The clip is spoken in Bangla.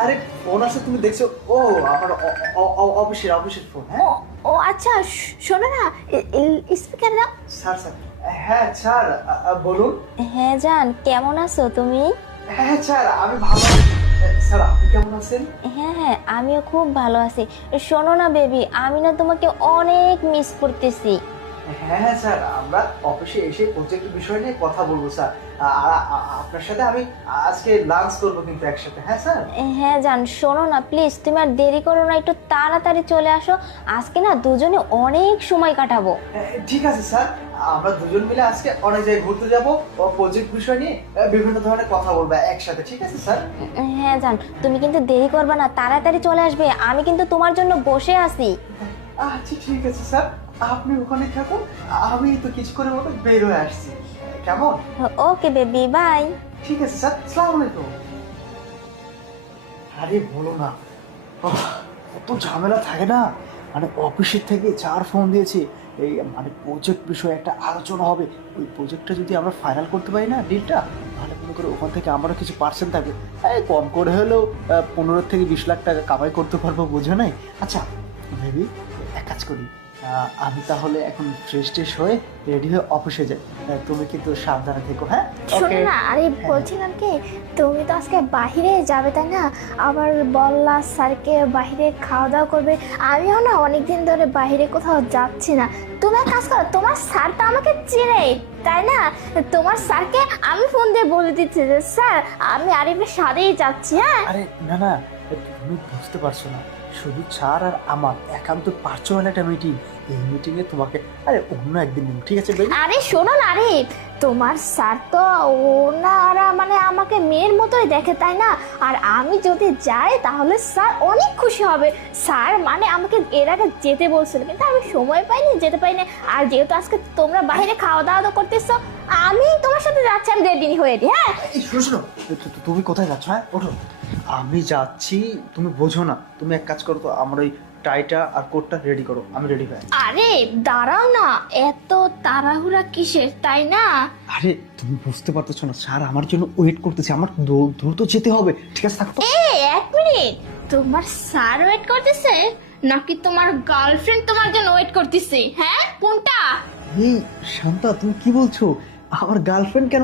আরে ফোন আছে তুমি দেখছো? ও আমার অফিসের ফোন। ও ও আচ্ছা, শোনো না, স্পিকার দাও। Sir sir. হ্যাঁ স্যার, বলুন। হ্যাঁ জান, কেমন আছো তুমি? হ্যাঁ স্যার, আমি ভালো আছি। স্যার আপনি কেমন আছেন? হ্যাঁ হ্যাঁ, আমিও খুব ভালো আছি। শোনো না বেবি, আমি না তোমাকে অনেক মিস করতেছি। হ্যাঁ হ্যাঁ স্যার, আমরা অফিসে এসে প্রজেক্টের বিষয় নিয়ে কথা বলবো স্যার। আপনার সাথে আমি আজকে লাঞ্চ করবো কিন্তু একসাথে। হ্যাঁ স্যার। হ্যাঁ জান, শোনো না প্লিজ, তুমি আর দেরি করো না, একটু তাড়াতাড়ি চলে আসো। আজকে না দুজনে অনেক সময় কাটাবো। ঠিক আছে স্যার, আমরা দুজন মিলে আজকে অনেক জায়গায় ঘুরতে যাবো ও প্রজেক্ট বিষয় নিয়ে বিভিন্ন ধরনের কথা বলবো একসাথে। ঠিক আছে স্যার। হ্যাঁ জান, তুমি কিন্তু দেরি করবে না, তাড়াতাড়ি চলে আসবে, আমি কিন্তু তোমার জন্য বসে আছি। আচ্ছা ঠিক আছে স্যার, আপনি ওখানে থাকুন, আমি তো কিছু করে মতো বের হয়ে আসছি। কেমন? Okay baby, bye. ঠিক আছে স্যার, আসসালামু আলাইকুম। আরে বলো না, কত ঝামেলা থাকে না। মানে অফিসের থেকে যার ফোন দিয়েছে, এই মানে প্রজেক্ট বিষয়ে একটা আলোচনা হবে। ওই প্রজেক্টটা যদি আমরা ফাইনাল করতে পারি না ডিলটা, তাহলে মনে করো ওখান থেকে আমারও কিছু পার্সেন্ট থাকবে। এই কম করে হলেও 15 থেকে 20 লাখ টাকা কামাই করতে পারবো, বোঝো নাই? আচ্ছা ভেবি, এক কাজ করি, আমি তাহলে এখন ফ্রেশ ট্রেশ হয়ে রেডি হয়ে অফিসে যাই। তুমি কিন্তু সাবধানে থেকো। হ্যাঁ শোনো না, আরে বলছিলাম কি, তুমি তো আজকে বাইরে যাবে তাই না? আবার বললা স্যারকে বাইরে খাওয়া দাওয়া করবে। আমিও না অনেকদিন ধরে বাইরে কোথাও যাচ্ছি না। তুমি এক কাজ করো, তোমার স্যার তো আমাকে চিনে তাই না? তোমার স্যারকে আমি ফোন দিয়ে বলে দিচ্ছি যে স্যার, আমি আরিফের সাথেই যাচ্ছি। হ্যাঁ আরে না না, তুমি বুঝতে পারছো না, শুধু ছাড় আর আমার একান্ত পার্সোনাল একটা মিটিং। এই মিটিংয়ে তোমাকে আরে অন্য একদিন নেব, ঠিক আছে বেবি? আরে শোনো না, আরে তোমার স্যার তো ওনারা মানে আমাকে মেয়ের মতোই দেখে তাই না? আর আমি যদি যাই তাহলে স্যার অনেক খুশি হবে। স্যার মানে আমাকে এর আগে যেতে বলছিল, কিন্তু আমি সময় পাইনি, যেতে পারিনি। আর যেহেতু আজকে তোমরা বাইরে খাওয়া দাওয়া করতেছো, আমি তোমার সাথে যাচ্ছি, আমি রেডি হয়ে নি। হ্যাঁ এই শোনো শোনো, তুমি কোথায় যাচ্ছ? হ্যাঁ ওঠো, আমি যাচ্ছি। তুমি বোঝো না, তুমি এক কাজ করো তো, আমার ওই টাইটা আর কোটটা রেডি করো, আমি রেডি হয়ে। আরে দাঁড়াও না, এত তাড়াহুড়া কিসের তাই না? আরে তুমি বুঝতে পারতেছো না, স্যার আমার জন্য ওয়েট করতেছে, আমার দ্রুত যেতে হবে। ঠিক আছে থাকো। এক মিনিট, তোমার স্যার ওয়েট করতেছে নাকি তোমার গার্লফ্রেন্ড তোমার জন্য ওয়েট করতেছে? হ্যাঁ কোনটা? এই শান্তা, তুমি কি বলছো? আমার গার্লফ্রেন্ড কেন?